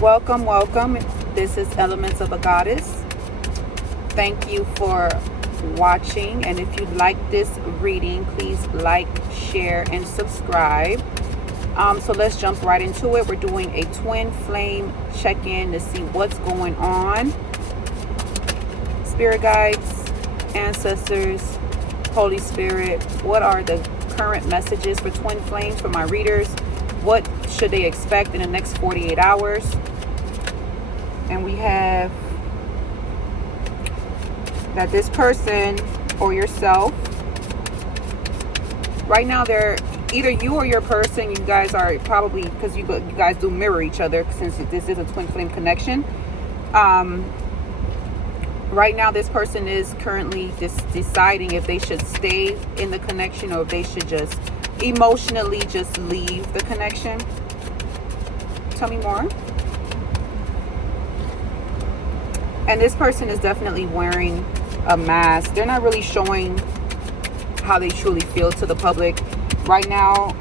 Welcome, welcome. This is Elements of a Goddess. Thank you for watching. And if you like this reading, please like, share, and subscribe. So let's jump right into it. We're doing a twin flame check-in to see what's going on. Spirit guides, ancestors, Holy Spirit, what are the current messages for twin flames for my readers? What should they expect in the next 48 hours? And we have that this person or yourself, right now they're either you or your person, you guys are probably, because you guys do mirror each other since this is a twin flame connection. Right now this person is currently just deciding if they should stay in the connection or if they should just emotionally just leave the connection. Tell me more. And this person is definitely wearing a mask. They're not really showing how they truly feel to the public right now.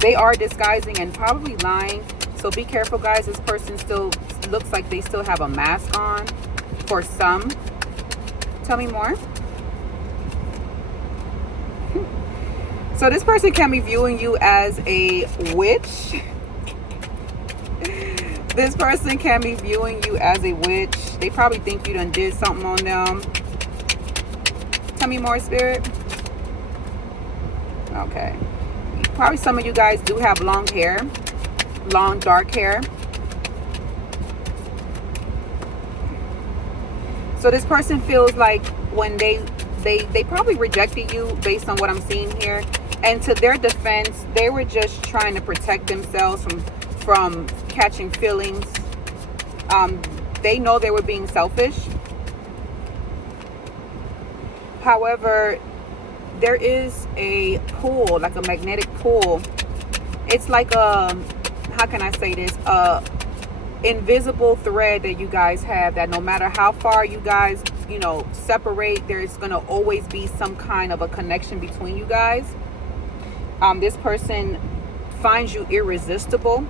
They are disguising and probably lying, so be careful, guys. This person still looks like they still have a mask on for some. Tell me more. So this person can be viewing you as a witch. This person can be viewing you as a witch. They probably think you done did something on them. Tell me more, Spirit. Okay. Probably some of you guys do have long hair. Long, dark hair. So this person feels like when they probably rejected you based on what I'm seeing here. And to their defense, they were just trying to protect themselves from catching feelings. They know they were being selfish. However, there is a pull, like a magnetic pull. It's like a, how can I say this? A invisible thread that you guys have, that no matter how far you guys, separate, there's going to always be some kind of a connection between you guys. This person finds you irresistible.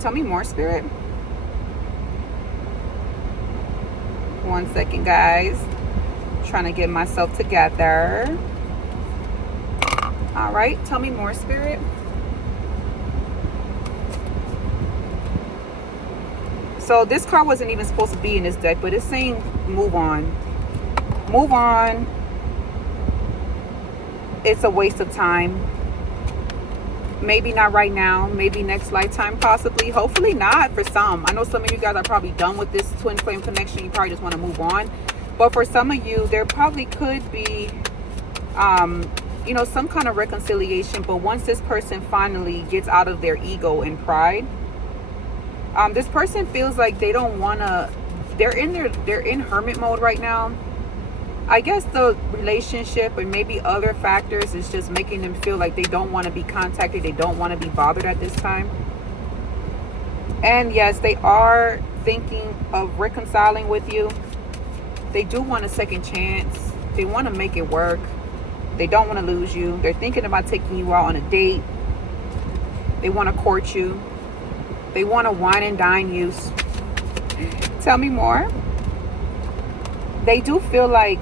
Tell me more, Spirit. One second, guys. Trying to get myself together. All right. Tell me more, Spirit. So this card wasn't even supposed to be in this deck, but it's saying move on. Move on. It's a waste of time. Maybe not right now. Maybe next lifetime, possibly. Hopefully not for some. I know some of you guys are probably done with this twin flame connection. You probably just want to move on. But for some of you, there probably could be, some kind of reconciliation. But once this person finally gets out of their ego and pride, this person feels like they don't want to, they're in hermit mode right now. I guess the relationship and maybe other factors is just making them feel like they don't want to be contacted. They don't want to be bothered at this time. And yes, they are thinking of reconciling with you. They do want a second chance. They want to make it work. They don't want to lose you. They're thinking about taking you out on a date. They want to court you. They want to wine and dine you. Tell me more. They do feel like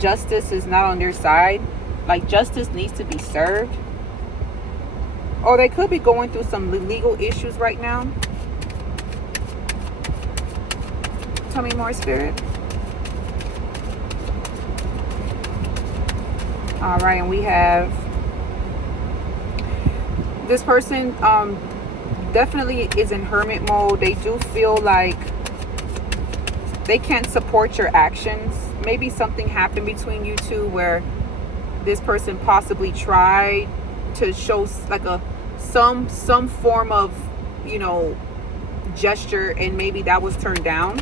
justice is not on their side. Like justice needs to be served. Or they could be going through some legal issues right now. Tell me more, Spirit. All right, and we have this person definitely is in hermit mode. They do feel like they can't support your actions. Maybe something happened between you two where this person possibly tried to show like some form of gesture, and maybe that was turned down.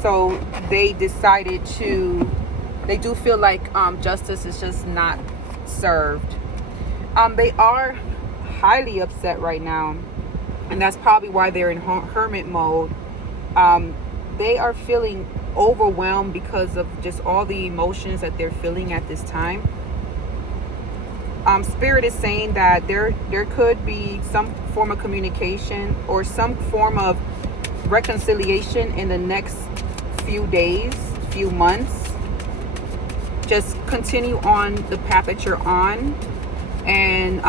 So they decided to, they do feel like justice is just not served. They are highly upset right now, and that's probably why they're in hermit mode. They are feeling overwhelmed because of just all the emotions that they're feeling at this time. Spirit is saying that there could be some form of communication or some form of reconciliation in the next few days, few months. Just continue on the path that you're on. And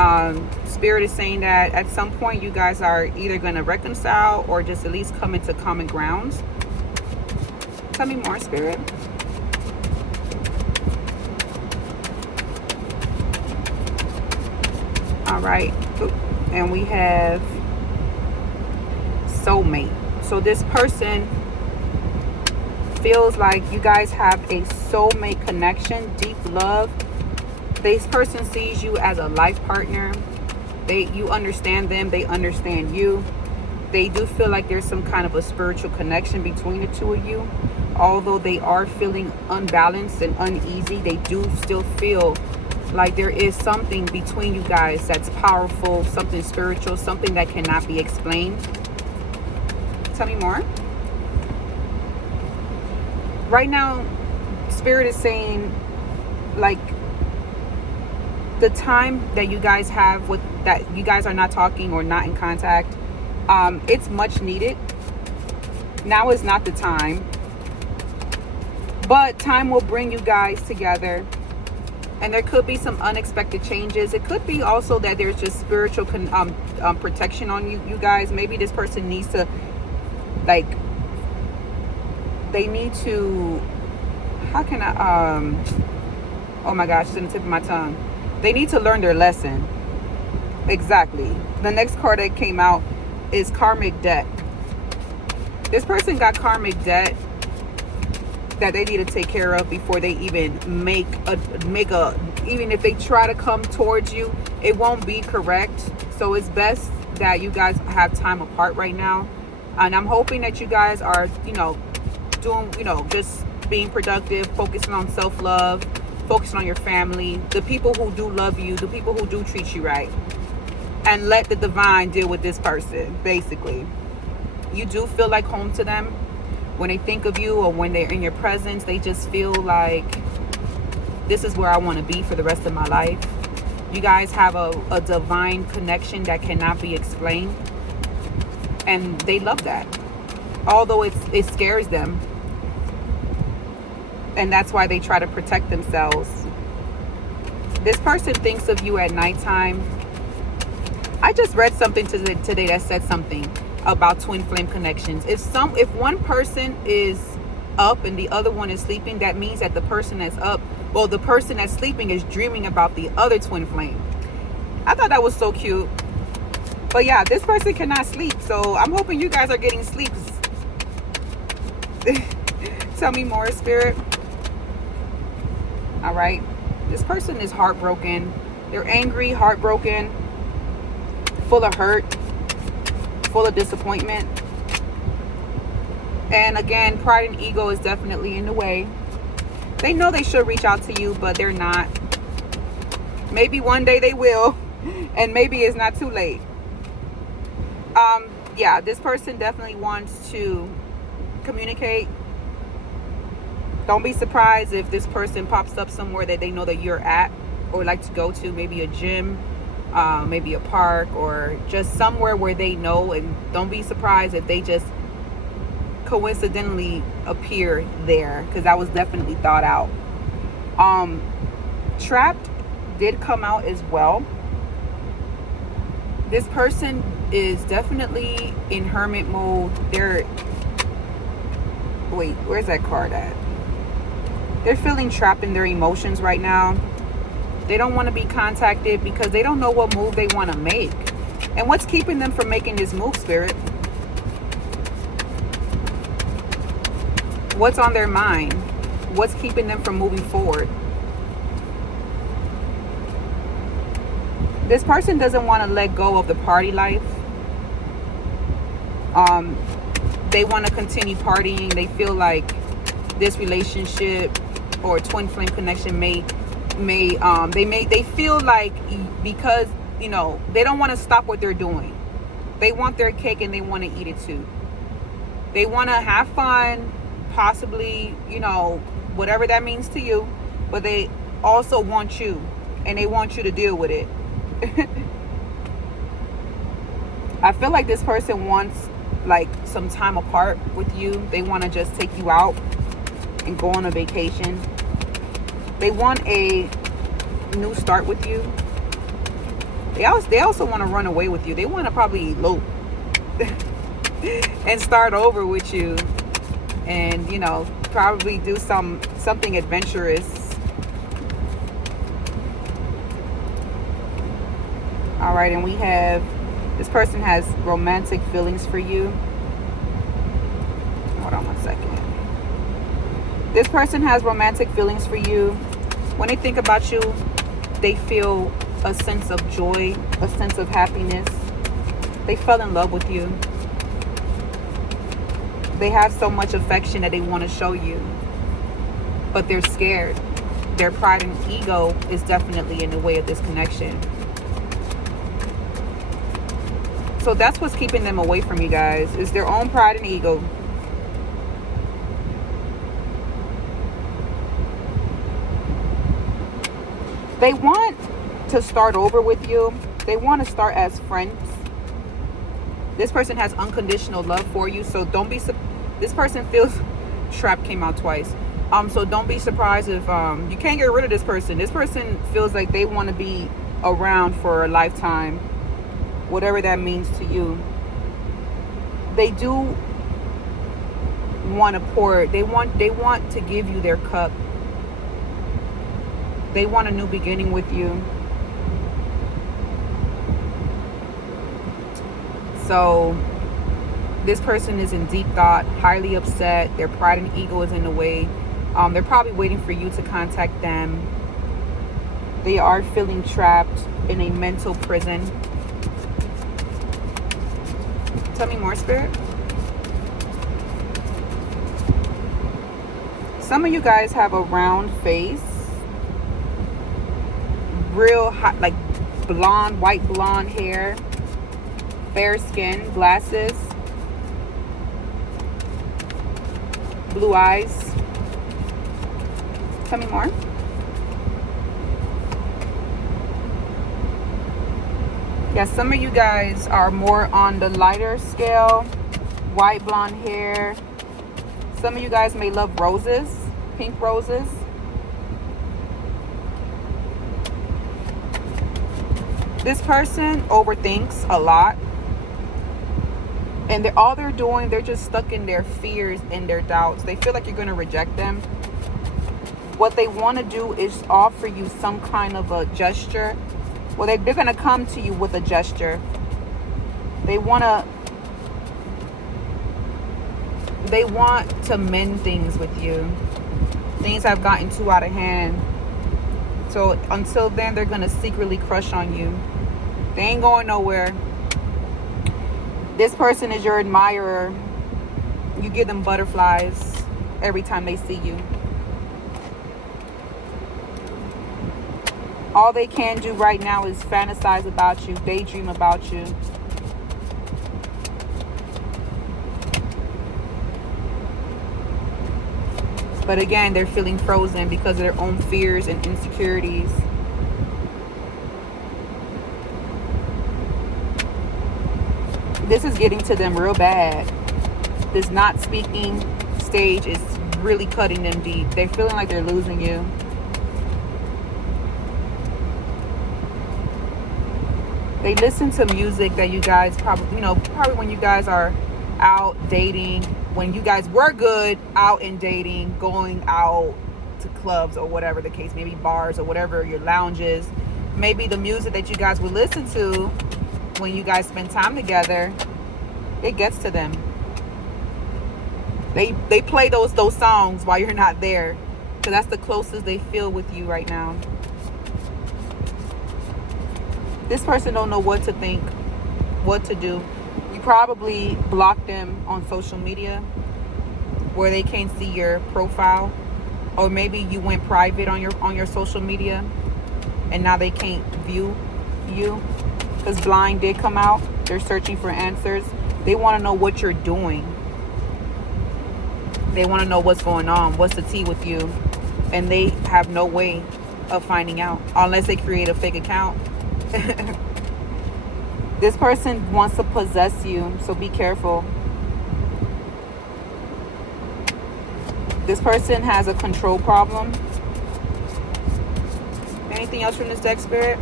Spirit is saying that at some point you guys are either going to reconcile or just at least come into common grounds. Tell me more, Spirit. All right. And we have soulmate. So this person feels like you guys have a soulmate connection, deep love. This person sees you as a life partner. You understand them, they understand you. They do feel like there's some kind of a spiritual connection between the two of you. Although they are feeling unbalanced and uneasy, they do still feel like there is something between you guys that's powerful, something spiritual, something that cannot be explained. Tell me more. Right now, Spirit is saying, like, the time that you guys have with that you guys are not talking or not in contact, it's much needed. Now is not the time, but time will bring you guys together. And there could be some unexpected changes. It could be also that there's just spiritual protection on you guys. Maybe this person needs to, like, they need to, how can I, oh my gosh, it's on the tip of my tongue. They need to learn their lesson. Exactly. The next card that came out is karmic debt. This person got karmic debt that they need to take care of before they even make a even if they try to come towards you, it won't be correct. So it's best that you guys have time apart right now. And I'm hoping that you guys are, doing, just being productive, focusing on self-love, focusing on your family, the people who do love you, the people who do treat you right. And let the divine deal with this person, basically. You do feel like home to them. When they think of you or when they're in your presence, they just feel like this is where I want to be for the rest of my life. You guys have a divine connection that cannot be explained. And they love that. Although it scares them. And that's why they try to protect themselves. This person thinks of you at nighttime. I just read something today that said something about twin flame connections. If one person is up and the other one is sleeping, that means that the person that's up, well, the person that's sleeping is dreaming about the other twin flame. I thought that was so cute. But yeah, this person cannot sleep, so I'm hoping you guys are getting sleep. Tell me more, Spirit. All right. This person is heartbroken. They're angry, heartbroken, full of hurt, full of disappointment. And again, pride and ego is definitely in the way. They know they should reach out to you, but they're not. Maybe one day they will, and maybe it's not too late. Yeah, this person definitely wants to communicate. Don't be surprised if this person pops up somewhere that they know that you're at or like to go to, maybe a gym, maybe a park, or just somewhere where they know. And don't be surprised if they just coincidentally appear there, because that was definitely thought out. Trapped did come out as well. This person is definitely in hermit mode. Wait, where's that card at? They're feeling trapped in their emotions right now. They don't want to be contacted because they don't know what move they want to make. And what's keeping them from making this move, Spirit? What's on their mind? What's keeping them from moving forward? This person doesn't want to let go of the party life. They want to continue partying. They feel like this relationship or twin flame connection they feel like, because they don't want to stop what they're doing. They want their cake and they want to eat it too. They want to have fun, possibly, whatever that means to you, but they also want you. and they want you to deal with it. I feel like this person wants like some time apart with you. They want to just take you out and go on a vacation. They want a new start with you. They also want to run away with you. They want to probably elope and start over with you, and you know, probably do something adventurous. All right, and we have this person has romantic feelings for you. Hold on one second. This person has romantic feelings for you. When they think about you, they feel a sense of joy, a sense of happiness. They fell in love with you. They have so much affection that they want to show you, but they're scared. Their pride and ego is definitely in the way of this connection. So that's what's keeping them away from you guys, is their own pride and ego. They want to start over with you. They want to start as friends. This person has unconditional love for you. So don't be, this person feels, trap came out twice. So don't be surprised if you can't get rid of this person. This person feels like they want to be around for a lifetime, whatever that means to you. They do want to pour. They want to give you their cup. They want a new beginning with you. So this person is in deep thought, highly upset. Their pride and ego is in the way. They're probably waiting for you to contact them. They are feeling trapped in a mental prison. Tell me more, Spirit. Some of you guys have a round face, real hot, like blonde, white blonde hair, fair skin, glasses, blue eyes. Tell me more. Yeah, some of you guys are more on the lighter scale, white blonde hair. Some of you guys may love roses, pink roses. This person overthinks a lot. And all they're doing, they're just stuck in their fears and their doubts. They feel like you're going to reject them. What they want to do is offer you some kind of a gesture. Well, they're going to come to you with a gesture. They want to mend things with you. Things have gotten too out of hand. So until then, they're going to secretly crush on you. They ain't going nowhere. This person is your admirer. You give them butterflies every time they see you. All they can do right now is fantasize about you, daydream about you. But again, they're feeling frozen because of their own fears and insecurities. This is getting to them real bad. This not speaking stage is really cutting them deep. They're feeling like they're losing you. They listen to music that you guys probably when you guys are out dating, when you guys were good out and dating, going out to clubs or whatever the case, maybe bars or whatever, your lounges. Maybe the music that you guys would listen to when you guys spend time together, it gets to them. They play those songs while you're not there, because that's the closest they feel with you right now. This person don't know what to think, what to do. You probably blocked them on social media where they can't see your profile, or maybe you went private on your social media and now they can't view you because blind did come out. They're searching for answers. They want to know what you're doing. They want to know what's going on, what's the tea with you, and they have no way of finding out, unless they create a fake account. This person wants to possess you, so be careful. This person has a control problem. Anything else from this deck, Spirit?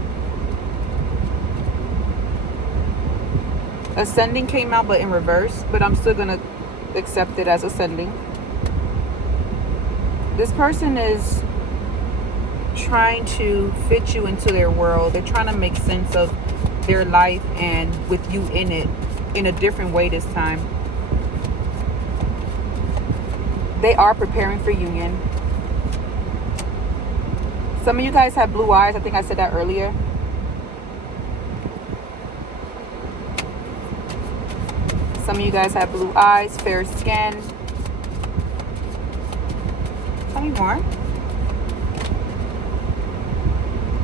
Ascending came out, but in reverse. But I'm still going to accept it as ascending. This person is trying to fit you into their world. They're trying to make sense of their life and with you in it in a different way this time. They are preparing for union. Some of you guys have blue eyes. I think I said that earlier. Some of you guys have blue eyes, fair skin. Tell me more.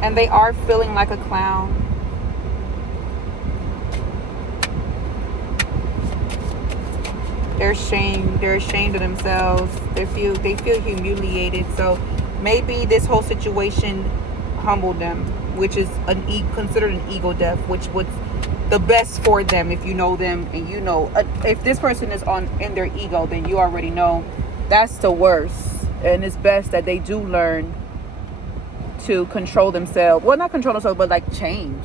And they are feeling like a clown. They're ashamed. They're ashamed of themselves. They feel humiliated. So maybe this whole situation humbled them, which is considered an ego death, which was the best for them. If you know them, and you know, if this person is in their ego, then you already know that's the worst. And it's best that they do learn to control themselves. Well, not control themselves, but like change.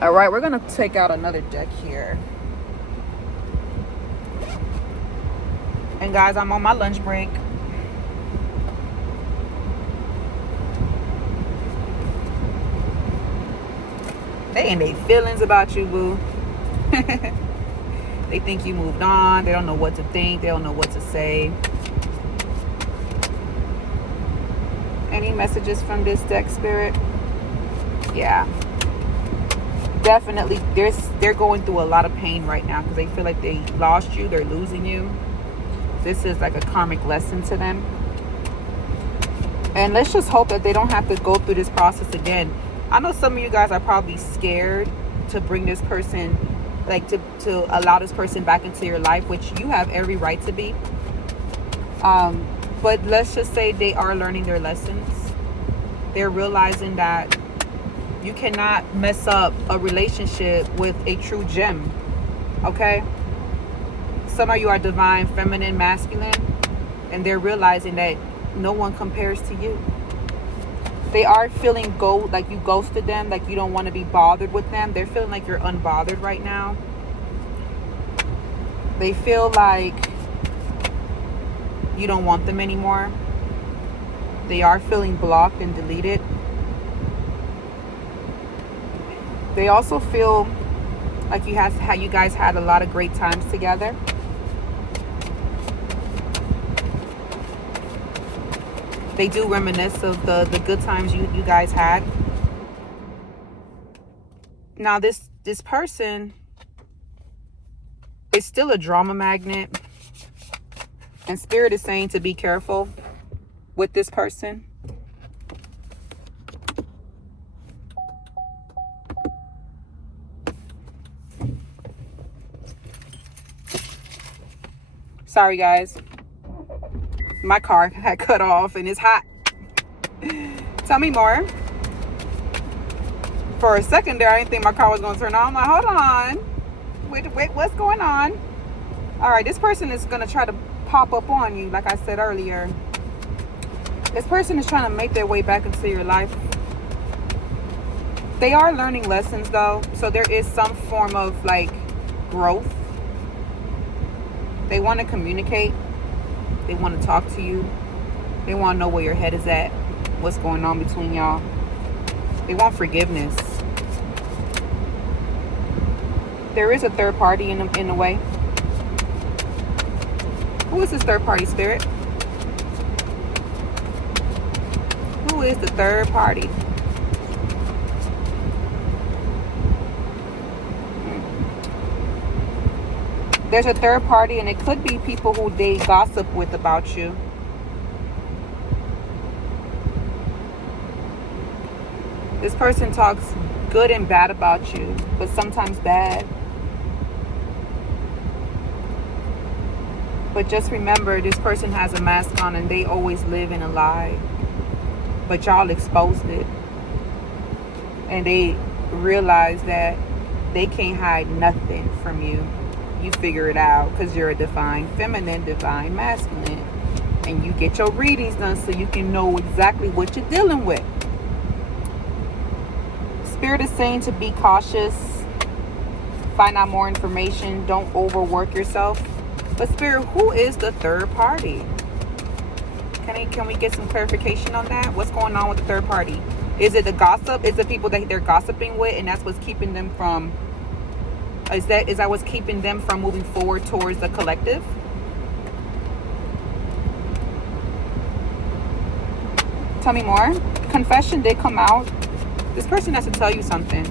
All right, we're gonna take out another deck here. And guys, I'm on my lunch break. They ain't they feelings about you, boo. They think you moved on. They don't know what to think. They don't know what to say. Any messages from this deck, Spirit? Yeah. Definitely, they're going through a lot of pain right now because they feel like they lost you. They're losing you. This is like a karmic lesson to them. And let's just hope that they don't have to go through this process again. I know some of you guys are probably scared to bring this person, like to allow this person back into your life, which you have every right to be. But let's just say they are learning their lessons. They're realizing that you cannot mess up a relationship with a true gem. Okay? Some of you are divine, feminine, masculine, and they're realizing that no one compares to you. They are feeling like you ghosted them, like you don't want to be bothered with them. They're feeling like you're unbothered right now. They feel like you don't want them anymore. They are feeling blocked and deleted. They also feel like you guys had a lot of great times together. They do reminisce of the good times you guys had. Now this person is still a drama magnet. And Spirit is saying to be careful with this person. Sorry, guys. My car had cut off and it's hot. Tell me more. For a second there, I didn't think my car was going to turn on. I'm like, hold on. Wait, what's going on? All right, this person is going to try to pop up on you, like I said earlier. This person is trying to make their way back into your life. They are learning lessons, though. So there is some form of, like, growth. They want to communicate. They want to talk to you. They want to know where your head is at. What's going on between y'all. They want forgiveness. There is a third party in a way. Who is this third party, Spirit? Who is the third party? There's a third party, and it could be people who they gossip with about you. This person talks good and bad about you, but sometimes bad. But just remember, this person has a mask on and they always live in a lie. But y'all exposed it. And they realize that they can't hide nothing from you. You figure it out because you're a divine feminine, divine masculine. And you get your readings done so you can know exactly what you're dealing with. Spirit is saying to be cautious. Find out more information. Don't overwork yourself. But Spirit, who is the third party? Can we get some clarification on that? What's going on with the third party? Is it the gossip? Is it people that they're gossiping with and that's what's keeping them from... Is that what's keeping them from moving forward towards the collective? Tell me more. Confession did come out. This person has to tell you something.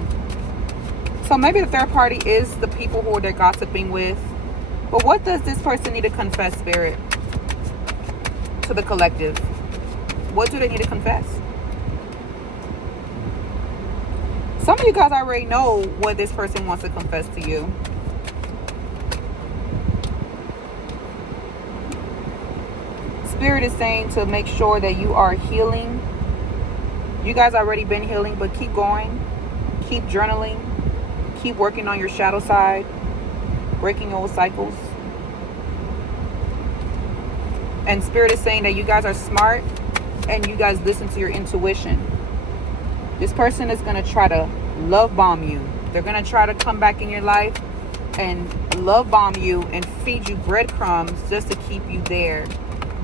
So maybe the third party is the people who they're gossiping with. But what does this person need to confess, Spirit, to the collective? What do they need to confess? Some of you guys already know what this person wants to confess to you. Spirit is saying to make sure that you are healing. You guys already been healing, but keep going. Keep journaling. Keep working on your shadow side. Breaking old cycles. And Spirit is saying that you guys are smart and you guys listen to your intuition. This person is going to try to love bomb you. They're going to try to come back in your life and love bomb you and feed you breadcrumbs just to keep you there.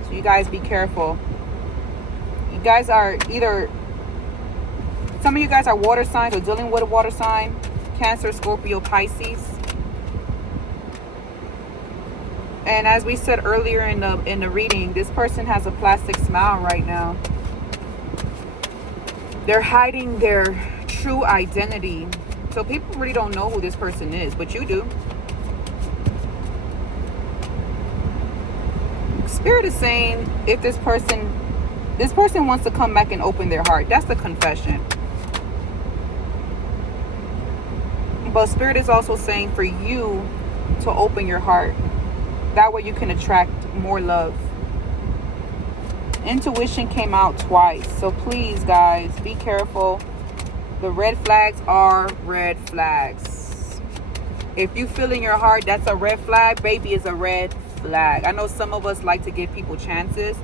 So you guys be careful. You guys are either... Some of you guys are water signs or dealing with a water sign. Cancer, Scorpio, Pisces. And as we said earlier in the reading, this person has a plastic smile right now. They're hiding their true identity. So people really don't know who this person is, but you do. Spirit is saying if this person wants to come back and open their heart. That's the confession. But Spirit is also saying for you to open your heart. That way you can attract more love. Intuition came out twice. So please, guys, be careful. The red flags are red flags. If you feel in your heart that's a red flag, baby, is a red flag. I know some of us like to give people chances,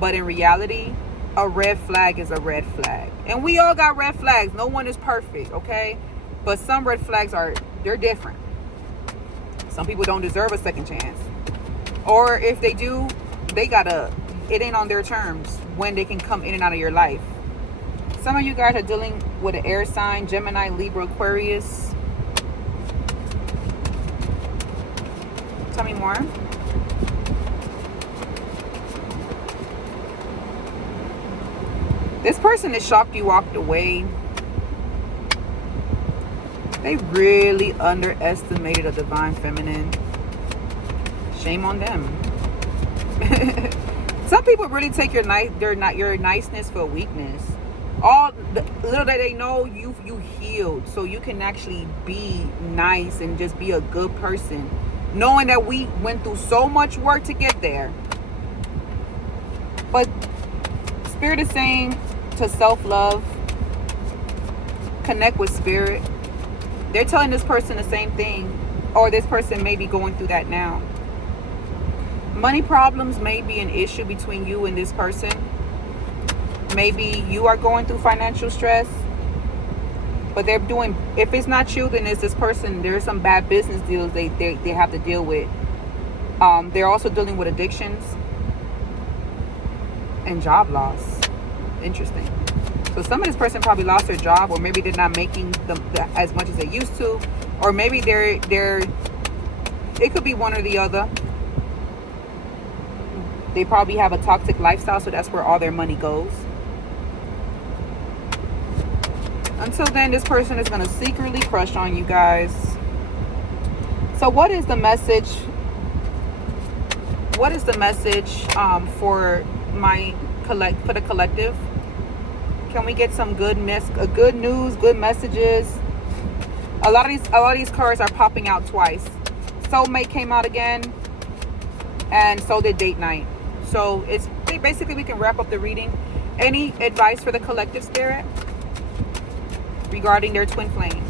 but in reality, a red flag is a red flag. And we all got red flags. No one is perfect, okay? But some red flags they're different. Some people don't deserve a second chance. Or if they do, it ain't on their terms when they can come in and out of your life. Some of you guys are dealing with an air sign, Gemini, Libra, Aquarius. Tell me more. This person is shocked you walked away. They really underestimated a divine feminine. Shame on them. Some people really take your niceness for weakness. All the little that they know, you healed, so you can actually be nice and just be a good person, knowing that we went through so much work to get there. But Spirit is saying to self-love, connect with Spirit. They're telling this person the same thing, or this person may be going through that now. Money problems may be an issue between you and this person. Maybe you are going through financial stress, but if it's not you, then it's this person. There's some bad business deals they have to deal with. They're also dealing with addictions and job loss. Interesting. So some of this person probably lost their job, or maybe they're not making as much as they used to, or maybe it could be one or the other. They probably have a toxic lifestyle, so that's where all their money goes. Until then, this person is going to secretly crush on you guys. So what is the message? What is the message for the collective? Can we get some good news, good messages? A lot of these cards are popping out twice. Soulmate came out again. and so did date night. So it's basically, we can wrap up the reading. Any advice for the collective, spirit, regarding their twin flame?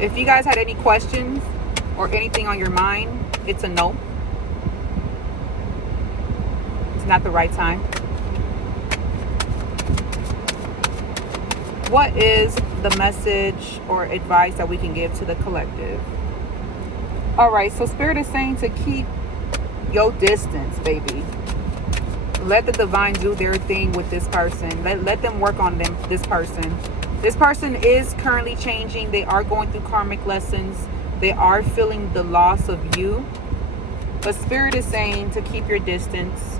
If you guys had any questions or anything on your mind, it's a no. It's not the right time. What is the message or advice that we can give to the collective? All right, so Spirit is saying to keep your distance, baby. Let the divine do their thing with this person. Let them work on this person. This person is currently changing. They are going through karmic lessons. They are feeling the loss of you. But Spirit is saying to keep your distance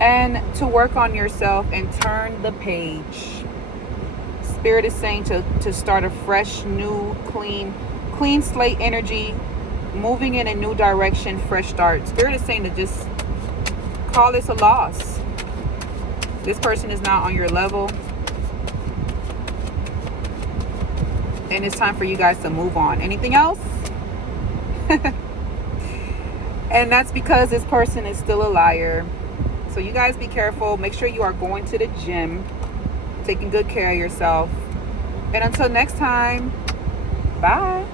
and to work on yourself and turn the page. Spirit is saying to start a fresh, new, clean slate energy, moving in a new direction, fresh start. Spirit is saying to just call this a loss. This person is not on your level. And it's time for you guys to move on. Anything else? And that's because this person is still a liar. So you guys be careful. Make sure you are going to the gym, taking good care of yourself. And until next time, bye.